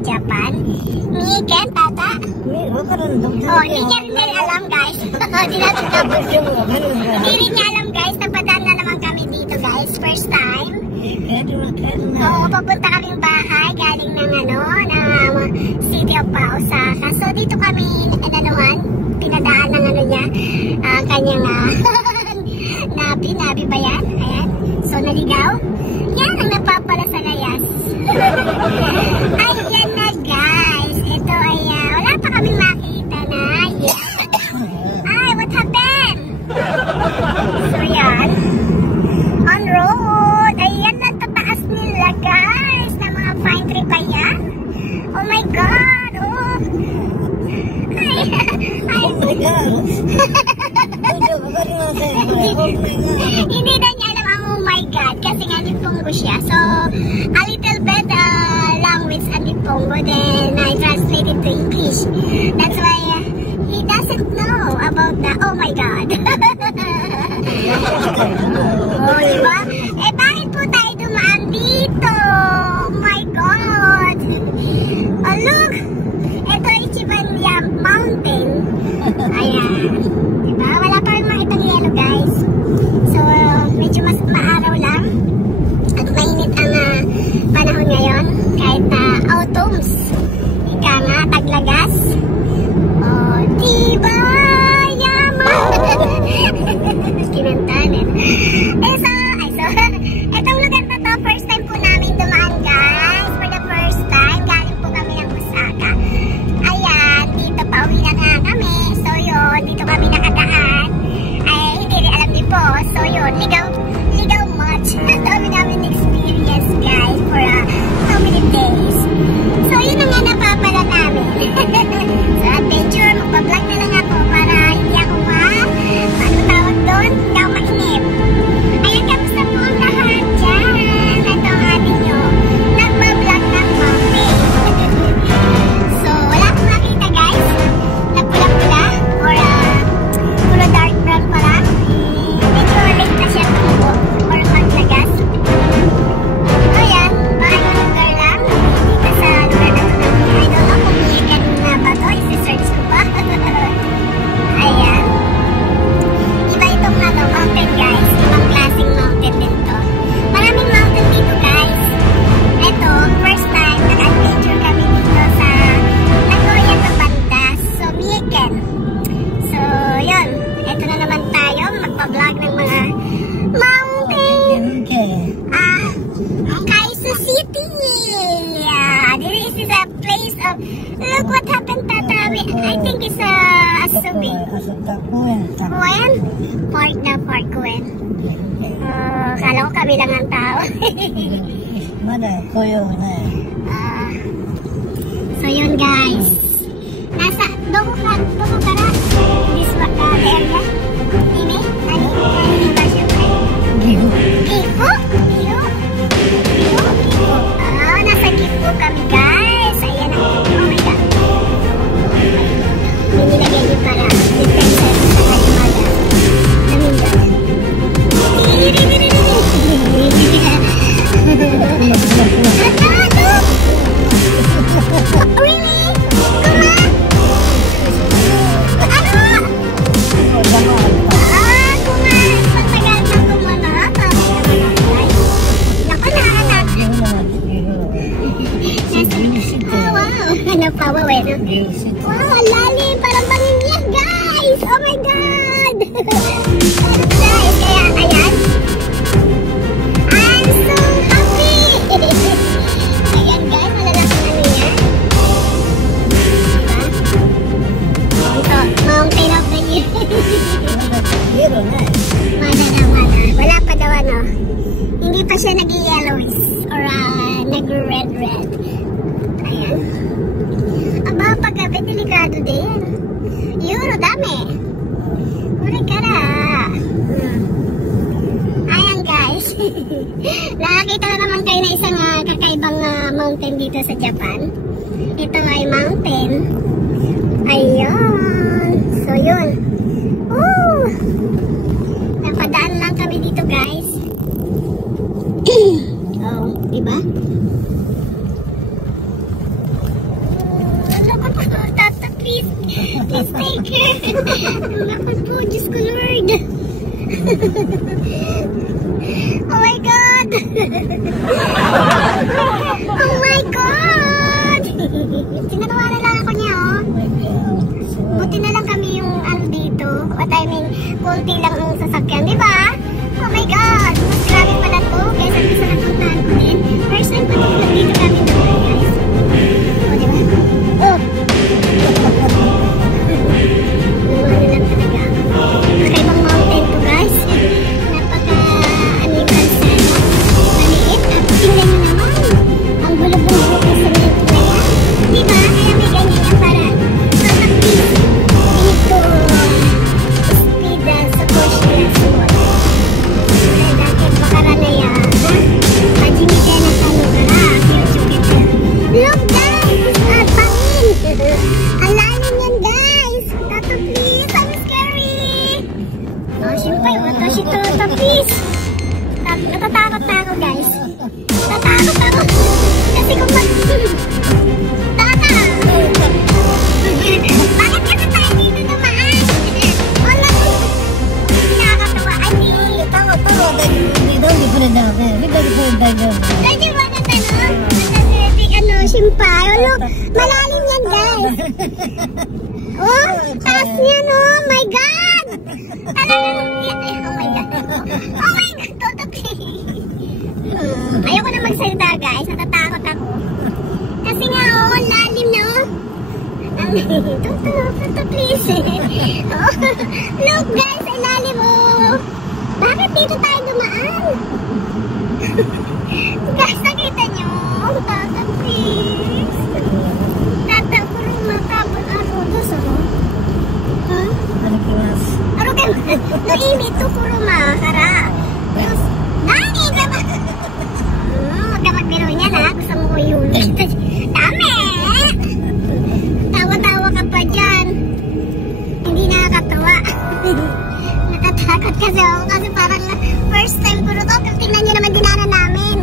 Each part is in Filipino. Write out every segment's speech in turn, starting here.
Japan. Miken, tata? Oh, hindi niya rin alam guys. Hindi rin niya alam guys. Napadaan na naman kami dito guys. First time. Oo, papunta kaming bahay. Galing ng City of Osaka. So dito kami, pinadaan ng niya. Kanyang nabi ba yan? Ayan. So naligaw. Yan ang napapala sa layas. Ayan na guys. Ito ay wala pa kami makita na. Ay, what happened? So yan. On road. Ayan na tataas nila guys. Na mga pine tree pa yan. Oh my God. Oh. Ay. Oh my God. Hindi na niya alam ang oh my God kasi nga Nipongo siya. So, a little bit language ang Nipongo, then I translated to English. That's why he doesn't know about the oh my God. Oh, diba? Eh, bakit po tayo dumaan dito? Oh my God. Oh, look. Ito ay Chibanya Mountain. Ayan. Diba? Wala pa rin makita ng yellow guys. So, medyo mas maaraw lang. At mainit ang panahon ngayon. Kahit autumns. Ika nga, taglagas. Oh, diba? Yaman! Kinantanin. Etong lugar na to, first time po namin dumaan guys. For the first time, galing po kami ng Osaka. Ayan, dito pa uwi na nga kami. So yun, dito kami nakadaan. Ay, hindi rin alam niyo po. So yun, ligaw much. Dami namin experience guys for so many days. So yun na nga napapala namin. So adventure, magpa-vlog na lang ako para hindi ako ano tawag doon? Hindi ako mainip. Ayan, kamusta po ang lahat dyan? Ito ang ating nyo. Nagpa-vlog ng mountain. So wala akong makita guys. Nagpula-pula or puro dark brown pa lang. Medyo late na siya tumubo or maglagas. Ayan, bahay ng lugar lang. Dito sa lugar na ito. I don't know kung iigan na ba ito. Isi-search ko pa. Ayan. Iba itong mountain guys. Ibang klaseng mountain din to. Maraming mountain dito guys. Ito, first time nag-adventure kami dito sa Nagoya to banda. So, Miken. So, yun. Ito na naman tayo. Magpa-vlog ng mga mountain. Kaisu City. This is a place of, look what happened tata. I think it's Asubi. Kuen? Park na park, Kuen. Kala ko kami lang ang tao. So yun guys. Nasa, doko ka na. This area. Ini? Ano ba siya? Gifu? Nasa Gifu kami guys. Ayan ang, oh my God. May nilagay niyo para detention sa kalimada. Namindan. Really? Kuma? Ano? Kuma. Pagtagal ng kumana. Naku, nahanap. Wow. Napawa, bueno. Wow, ang lalim. Parang pangingiyak, guys. Oh my God. Guys, kaya, ayan. I'm so happy. Ayan, guys. Malalaki na niya. Mountain of the Year. Wala pa daw ano. Hindi pa siya nag-yellowish or nag-red. Ayan. Aba, paggabi, delikado din. Euro, dami. Uri ka na. Ayan guys. Nakakita na naman kayo na isang kakaibang mountain dito sa Japan. Ito ay mountain. Ayun. So yun. Woo! Napadaan lang kami dito guys. Oh, diba? Please take her. Naku po, Diyos ko Lord. Oh my God. Oh my God. Tinatawanan lang ako niya, oh. Buti na lang kami yung ano dito. What I mean, konti lang ang sasakyan, di ba? Oh my God. Mas grabe pala to. Kaya sabi sa napuntahan ko din. First time ko dito kami doon, guys. Oh, di ba? Oh. Lumano lang talaga. Nakaibang mountain to, guys. Napaka-aniban sa maliit. At tingnan nyo naman. Ang bulabong-bulo sa maliit na yan. Di ba? Kaya may ganyan yan para matakis. Dito. Speed sa push na suot. Kaya dati pakaranaya. Majini kaya na sa lugar. Look, guys! Pangin! Ang lalim yan, guys! Tato, please! I'm scary! Oh, siyempre, watashi Toto, please! Natatakot na ako, guys. Natatakot ako. Kasi kung mag... Tata! Bakit kasi tayo dito dumaan? Wala ko. Nakakatawa. Ani! Tawa. Hindi daw, hindi ko na dami. Hindi ko na dami. Dati ba na tanong? Ano, simpay. Look, malalim yan, guys. Oh, taas niyan, oh. My God! Talagang, oh my God. Oh my God, Toto, please. Ayoko na magsalita, guys. Natatakot ako. Kasi nga, oh, lalim, no? Toto, please. Oh, look, guys, ang lalim, oh. Bakit dito tayo dumaan? Guys, nakita nyo? Tata, please. Tata, kurang matapon ako. Gusto mo? Huh? Ano kiwas? Ano ka? Noimi to kuruma. Kara. Tapos, dami ka ba? Huwag ka magbiroy niyan, ha? Gusto mo ko yun. Dami! Tawa-tawa ka pa dyan. Hindi nakakatawa. Nakatakot kasi ako. Kasi parang first time ko to. Tingnan nyo naman dinanan namin.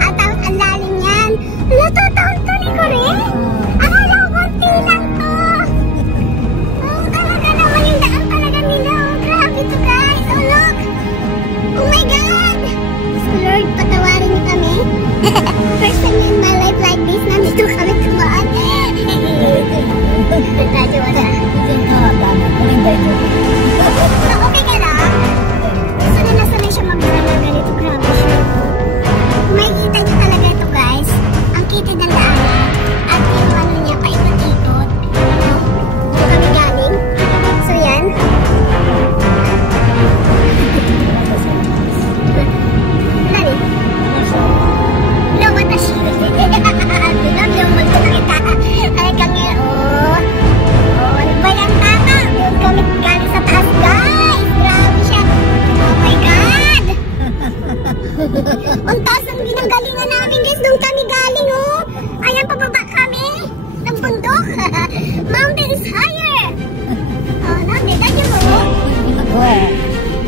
At ang lalim yan. Natataon-tali ko rin. Akala ko konti lang to. Oh, talaga naman yung daan talaga nila. Oh, grabe to, guys. Oh, look. Oh my God. Lord, patawarin niyo kami. First time in my life like this. Nandito kami tumaan. Radyo wala. Okay ka lang? Sanay siya magdala ng ganito. Grabe siya. May kita niyo talaga ito, guys. Ang kitid ng daan. At yung ano niya, paikot-ikot. Ano? Ito kami galing. So, yan. Nani? No, watashi. Bilang yung multo na kita. Ay, kami, oh. Oh, ano ba yan, tata? Yung kami galing sa taas, guys. Grabe siya. Oh my God. Ang taas ng ginanggalingan namin, guys. Doon kami galing, oh. Ayan, pababa kami. Ng bundok. Mountain is higher. Oh, no, deda nyo mo.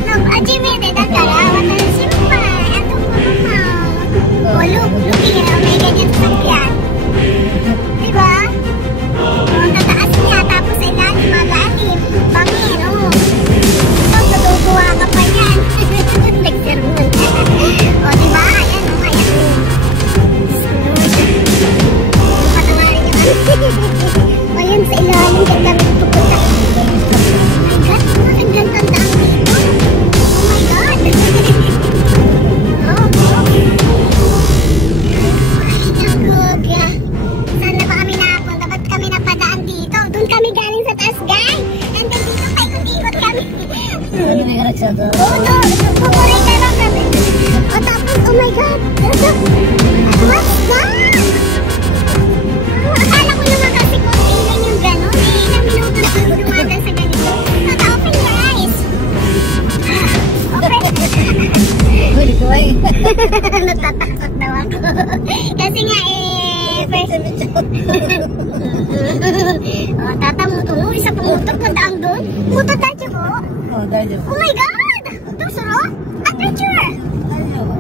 No, ajime, deda kara. Watashi pa. Ito po mo. Oh, look. Looking at may ganyan sakyan. Diba? Oh, tataas niya. Tapos ay lalim, malalim. Bangin, oh. Oh, natutuwa ka pa yan. Nagsermon. Oh, diba? Ayan, oh, ayan. Patawarin niyo kami. Oh, yun sa ilalim. Diyan kami pupunta. Oh my God, ang ganda ang dami dito. Oh my God. Oh, oh. Ay, nakuga. Saan na ba kami napunta? Ba't kami napadaan dito? Doon kami galing sa taas, guys. And then dito paikot-ikot kami. Ano may karak siya doon? Oo, no. Pupuray ka lang kami. O tapos, oh my God. What's that? Akala ko naman kasi konti lang yung gano'n. Ilang minuto na kami dumagal sa ganito. Open your eyes. Open. Huli ko ay. Natatakot daw ako. Kasi nga first... Oh, tata, muto mo. Isa pumutok. Puntaan doon. Muto tayo ko. Oh, dahil. Oh my God! Ito, suro? Adventure!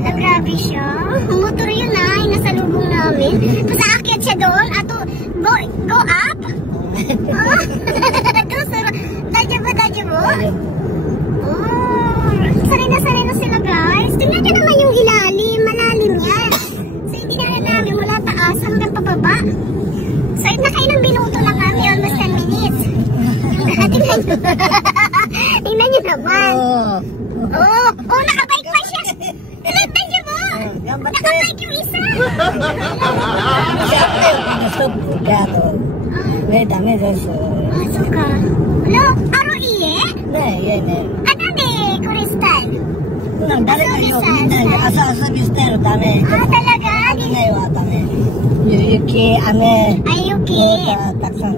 Na grabe siya. Motor yun ah. Nasa lubong namin. Tapos aakyat siya doon. Ato, go up. Oh, Dajibo? Oh, sanay na sila guys. Tingnan nyo naman yung ilalim, malalim yan. So hindi na namin mula taas hanggang pababa. So nakailang minuto lang kami, almost 10 minutes. Tingnan nyo naman. Oh, nakabike pa siya. Dajibo? Nakabike yung isa. Suka. Hello, aro iye? Ne. Anade, Kristal? Talaga? Yuki, ame. Ay, Yuki. Taksan.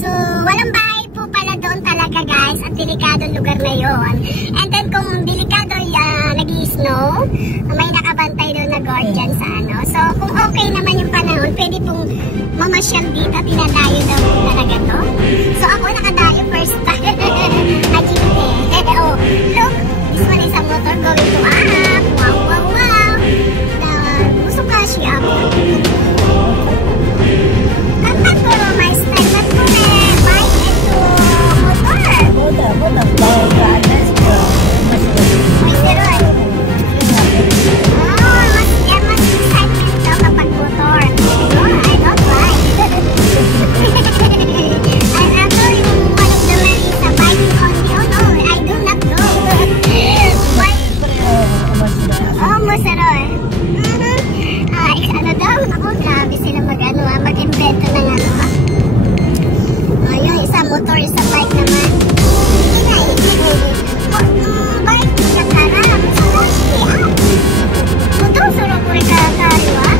So, walang bahay po pala doon talaga guys. At delikadong lugar na yon. And then kung delikado nag-i-snow, may nakabantay doon na guardian sa ano. So, kung okay naman yung panahon, pwede pong mamasyal dito. Tinadayo daw talaga to. So, ako nakadayo first time. Ajite. Oh, look. This one is a motor going to up. Wow. Gusto ka siya. Kantan ko my style. Ba't ko bike ito motor? May steroid. Oh, mas excitement daw kapag motor. Oh, I don't like. I'm actually one of the many sa biking only. Oh no, I do not know. Why? Oh, masarap. Ay, ano daw? Ako, grabe sila mag-invento ng ano. Yung isa motor, isa bike naman. Bike, kakarap. Motor, suro ko rin kakariwa.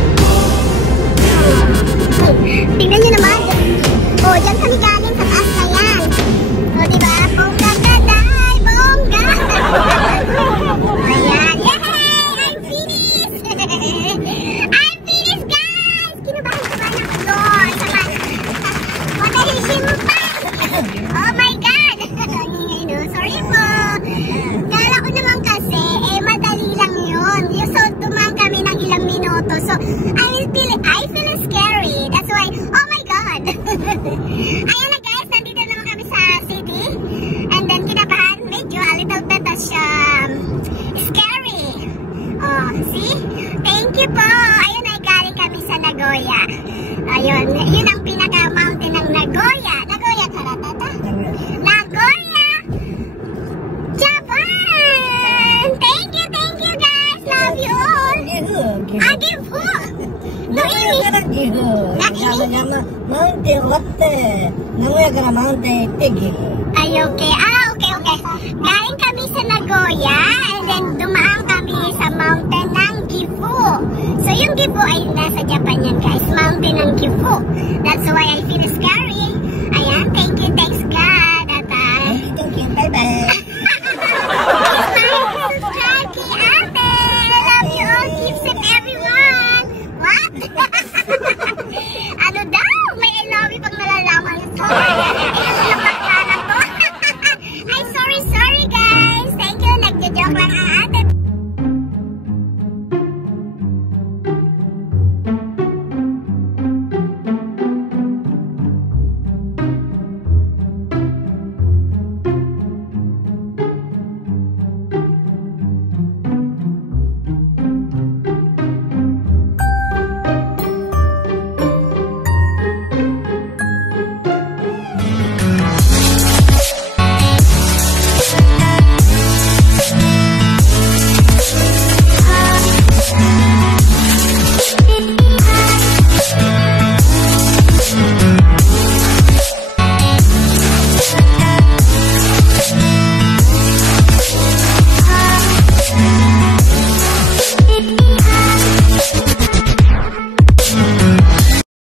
Tingnan nyo naman. Oh, dyan kami galing sa taas na yan. O, diba? Bongga ka, dahay! Bongga! Ayan. Yay! I'm finished! I'm finished, guys! Kinabahan ko ba ng floor? Matahisim pa! Oh my God! Sorry po! Kala ko naman kasi, madali lang yun. So, dumaan kami ng ilang minuto. So, I feel scary. That's why, oh my God! Ayan na guys, nandito naman kami sa city. And then, kinabahan, medyo a little bit scary. Oh, see? Thank you po! Ayun ay galing kami sa Nagoya. Ayun, yun ang pinaka-mountain ng Nagoya. Nagoya, Karatata? Nagoya! Japan! Thank you guys! Love you all! Gifu! Ay, okay. Okay. Galing kami sa Nagoya and then dumaan kami sa mountain ng Gifu. So, yung Gifu ay nasa Japan yan guys. Mountain ng Gifu. That's why I feel scary. Ayan, thanks